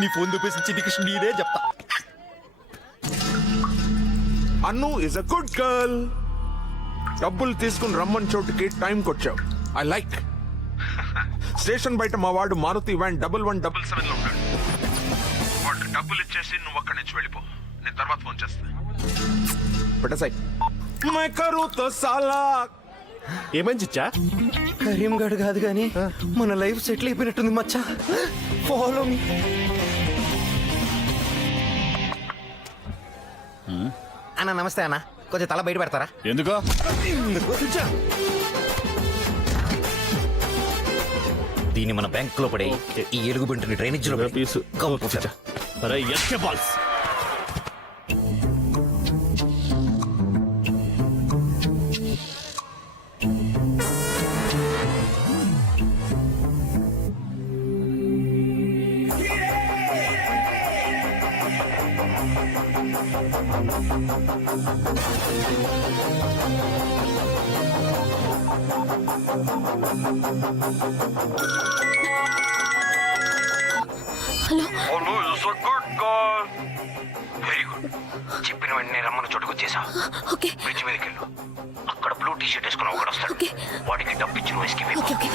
నీ ఫోన్ చూపేసి చిట్టి కృష్ణ నీడే చెప్తా. అన్ను ఇస్ అ గుడ్ గర్ల్. డబ్బులు తీసుకుని రమ్మని చోటుకి టైంకి వచ్చావు. I like. స్టేషన్ బయట మా వాడు మారుతి వ్యాన్ 1177 లో ఉన్నాడు. వాడికి డబ్బులు ఇచ్చేసి నువ్వు అక్కడి నుంచి వెళ్ళిపో. నేను తర్వాత ఫోన్ చేస్తా. పెట్టసాయి. मैं करूं तो साला. ఏమని చిచ్చా? కరీం గడ్ కాదు కానీ మన లైఫ్ సెటిల్ అయిపోయినట్టుంది మచ్చా. Follow me. అన్న నమస్తే అన్న, కొంచెం తల బయట పెడతారా? ఎందుకో? దీన్ని మన బ్యాంక్ లో పడే ఈ ఎలుగు బంటిని డ్రైనేజ్ లో పీసు. అరే ఎస్కే బాల్స్. Hello very good. చెప్పిన వెంటనే రమ్మని చోటుకు వచ్చేసావు. ఓకే బ్రిడ్జ్ మీదకి వెళ్ళు. అక్కడ బ్లూ టీ షర్ట్ వేసుకుని ఒకడు వస్తాడు. ఓకే వాడికి డబ్బు ఇచ్చి నువ్వు ఎస్కేప్ అయిపో. ఓకే ఓకే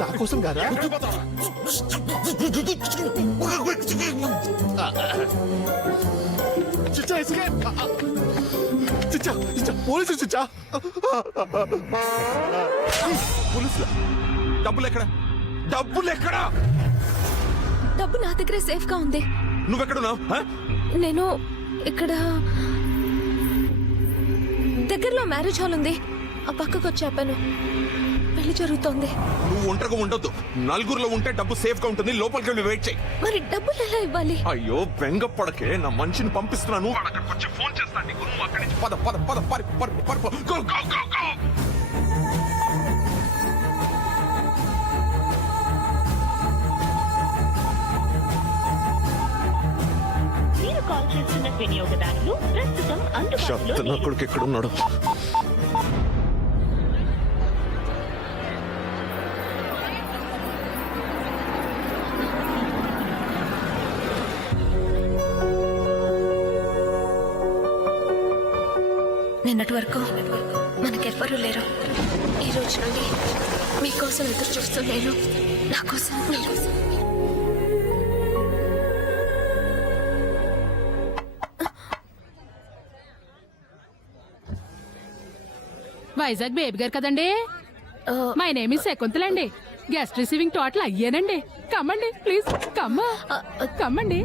నా కోసం కాదా? చిచ్చా ఎస్కేప్. చిచ్చా చిచ్చా పోలీసు చిచ్చా. పోలీసులా? డబ్బులు ఎక్కడ? డబ్బులు ఎక్కడ? డబ్బు నా దగ్గరే సేఫ్ గా ఉంది. నువ్వెక్కడున్నావు? నేను ఇక్కడ దగ్గరలో మ్యారేజ్ హాల్ ఉంది, ఆ పక్కకు వచ్చి ఆపాను. పెళ్లి జరుగుతోంది. నువ్వు ఒంటరిగా ఉండొద్దు. నలుగురులో ఉంటే డబ్బు సేఫ్ గా ఉంటుంది. లోపలికి వెళ్ళి వెయిట్ చేయి. మరి డబ్బులు ఎలా ఇవ్వాలి? అయ్యో బెంగ పడకే, నా మనిషిని పంపిస్తున్నాను. వాడు అక్కడికి వచ్చి ఫోన్ చేస్తాను నీకు. నువ్వు అక్కడి నుంచి పద పద పద పరి పరి పరి పరి. Go, go, go, go. మీరు కాల్ చేస్తున్న వినియోగదారులు ప్రస్తుతం అందుబాటులో నా కొడుకు ఎక్కడున్నాడు? నిన్నటి వరకు మనకెవ్వరూ లేరు. ఈ రోజు నుండి మీకోసం ఎదురు చూస్తూ నేను, నా కోసం మీరు. వైజాగ్ బేబీ గారు కదండి? మై నేమ్ ఇస్ శకుంతలండి. గెస్ట్ రిసీవింగ్ టోటల్ అయ్యానండి. కమ్మండి ప్లీజ్. కమ్మండి.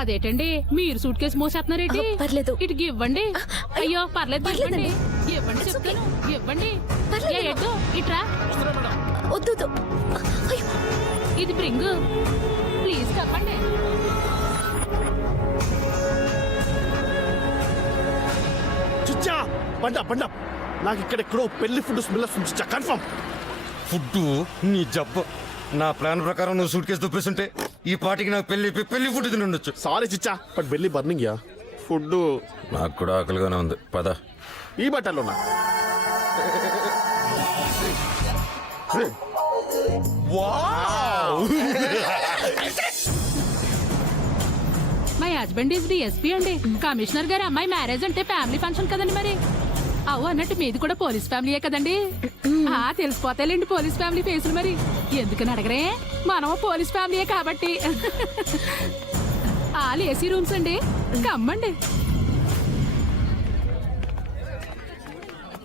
అదేటండి మీరు సూట్ కేసు మోసేస్తున్నారేంటి? పర్లేదు. ఇటుకి ఇవ్వండి. అయ్యో పర్లేదు, ఇవ్వండి. ఇవ్వండి చెప్తాను. ఇవ్వండి. ఎడ్డు ఇట్రా. వద్దు. ఇది బ్రింగ్ ప్లీజ్. చెప్పండి. చిచ్చా పండ నాకు ఇక్కడెక్కడో పెళ్లి ఫుడ్ స్మెల్ వస్తుంది చిచ్చా. కన్ఫర్మ్. ఫుడ్ నీ జబ్బ. నా ప్లాన్ ప్రకారం నువ్వు సూట్ కేసు దుప్పేస్తుంటే ఈ పాటికి నాకు పెళ్లి ఫుడ్ తిని ఉండొచ్చు. సారీ చిచ్చా బట్ బెల్లి బర్నింగ్ యా ఫుడ్ నాకు కూడా ఆకలిగానే ఉంది, పద. ఈ బట్టల్లోనా? మై హస్బెండ్ ఈజ్ డిఎస్పీ అండి. కమిషనర్ గారి అమ్మాయి మ్యారేజ్ అంటే ఫ్యామిలీ ఫంక్షన్ కదండి మరి. అవు అన్నట్టు మీది కూడా పోలీస్ ఫ్యామిలీయే కదండి. తెలిసిపోతాయిలేండి పోలీస్ ఫ్యామిలీ ఫేసులు మరి. ఎందుకని అడగరే, మనం పోలీస్ ఫ్యామిలీయే కాబట్టి. ఆల్ ఏసీ రూమ్స్ అండి, కమ్మండి.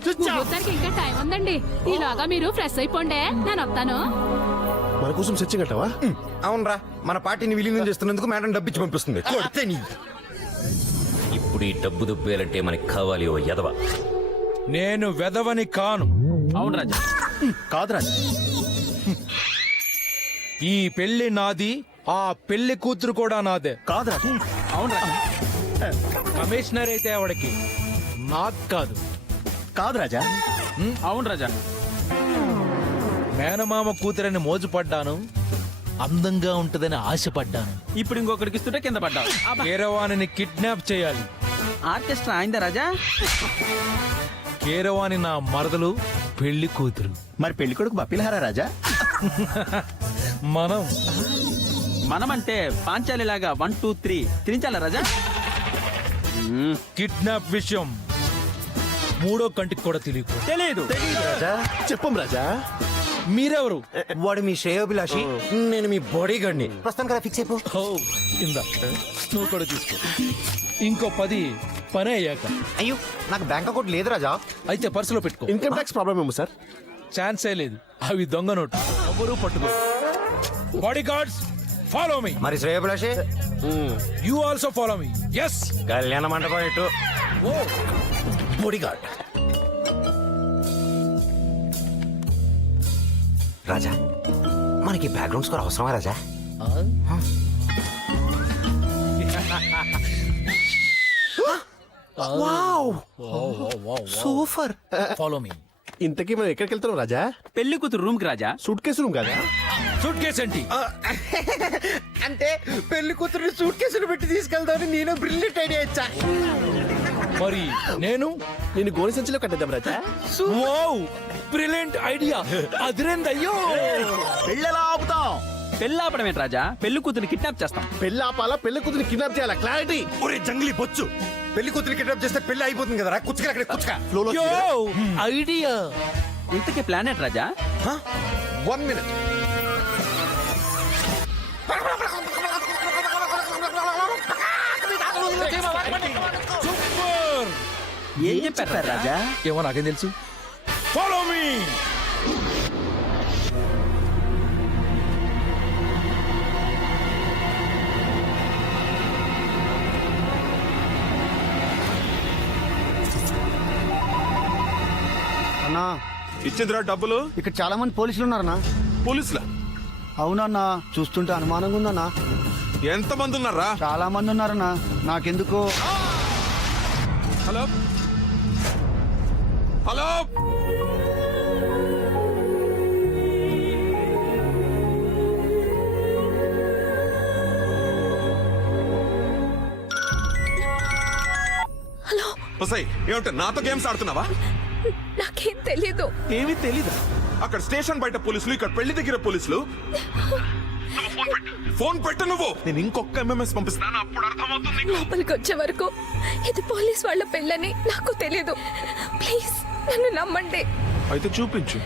ముహూర్తానికి ఇంకా టైం ఉందండి. ఈలోగా మీరు ఫ్రెష్ అయిపోండి, నేను వస్తాను. మన కోసం సెర్చింగ్ అంటావా? అవునరా, మన పార్టీని విలీనం చేస్తున్నందుకు మేడం డబ్బిచ్చి పంపిస్తుంది. కొడితే నీ ఇప్పుడు ఈ డబ్బు దుబ్బేయాలంటే మనకి కావాలి ఓ ఎదవ. నేను వెదవని కాను. అవును రాజా. కాదు రాజా, ఈ పెళ్లి నాది, ఆ పెళ్లి కూతురు కూడా నాదే. కాదు రాజా. అవును రాజా. కమిషనర్ అయితే ఆవిడకి, నాకు కాదు. కాదు రాజా. అవును రాజా. మేనమామ కూతురని మోజుపడ్డాను, అందంగా ఉంటదని ఆశపడ్డాను. ఇప్పుడు ఇంకొకరికి ఇస్తుంటే కింద పడ్డావు. కీరవాణిని కిడ్నాప్ చేయాలి. ఆర్కెస్ట్రా అయిందా రాజా? కీరవాణి నా మరదలు, పెళ్లి కూతురు. మరి పెళ్లి కొడుకు బప్పిలహారా రాజా? మనమంటే పాంచాలిలాగా 1 2 3 తిరించాలా రాజా? కిడ్నాప్ విషయం మూడో కంటికి కూడా తెలియదు. తెలియదు. చెప్పం రాజా. మీరెవరు? వాడు మీ శ్రేయోభిలాషి, నేను మీ బాడీ గార్డ్ని. ప్రస్తుతం కదా ఫిక్స్ అయిపో. ఓ, ఇందా నువ్వు కూడా తీసుకో. ఇంకో 10 పని అయ్యాక. అయ్యో, నాకు బ్యాంక్ అకౌంట్ లేదు రాజా. అయితే పర్సులో పెట్టుకో. ఇన్కమ్ ట్యాక్స్ ప్రాబ్లం ఏమో సార్? ఛాన్సే లేదు, అవి దొంగ నోటు, ఎవరు పట్టుకో. Body guards follow me. మరి శ్రేయోభిలాషి? You also follow me. Yes. కళ్యాణ మండపం ఇటు. ఓ, బాడీ గార్డ్. రాజా, మనకి బ్యాక్గ్రౌండ్ స్కోర్ అవసరమా రాజా? సూపర్. Follow me. ఇంతకీ మనం ఎక్కడికి వెళ్తున్నాం రాజా? పెళ్లి కూతురు రూమ్ కి రాజా. సూట్ కేసు రూమ్ కదా? సూట్ కేసు ఏంటి? అంటే పెళ్లి కూతురు సూట్ కేసులు పెట్టి తీసుకెళ్తాను. నేను బ్రిలియంట్ ఐడియా ఇచ్చా. మరి నేను నేను గోని సంచిలో కట్టేద్దాం రాజా. Wow, brilliant idea. అదిరేందయ్యో. పెళ్ళెలా ఆపుతాం? పెళ్ళి ఆపడం ఏంటి రాజా? పెళ్లి కూతురు కిడ్నాప్ చేస్తాం. పెళ్లి ఆపాలా, పెళ్లి కూతురు కిడ్నాప్ చేయాలా? క్లారిటీ. ఒరే జంగ్లీ బొచ్చు, పెళ్లి కూతురు కిడ్నాప్ చేస్తే పెళ్లి అయిపోతుంది కదరా. కుచ్చుక అక్కడ కుచ్చుక. ఫ్లోలో యో, ఐడియా. ఇంతకీ ప్లాన్ ఏంటి రాజా? 1 minute. సూపర్. ఏం చెప్పారు రాజా? ఏమో నాకేం తెలుసు. Follow me. అన్నా, ఇచ్చిందిరా డబ్బులు? ఇక్కడ చాలా మంది పోలీసులు ఉన్నారన్నా. పోలీసులా? అవునన్నా, చూస్తుంటే అనుమానంగా ఉందన్నా. ఎంత మంది ఉన్నారా? చాలా మంది ఉన్నారన్నా. నాకెందుకో. హలో హలో, హలో, వసై ఏమిటి నాతో గేమ్స్ ఆడుతున్నావా? నాకేం తెలీదు. ఏమీ తెలీదా? అక్కడ స్టేషన్ బయట పోలీసులు, ఇక్కడ పెళ్లి దగ్గర పోలీసులు. ఫోన్ పెట్టు నువ్వు. నేను ఇంకొక ఎంఎంఎస్ పంపిస్తాను, అప్పుడు అర్థమవుతుంది. లోపలికి వచ్చే వరకు ఇది పోలీస్ వాళ్ళ పెళ్ళని నాకు తెలీదు. ప్లీజ్ నన్ను నమ్మండి. అయితే చూపించు.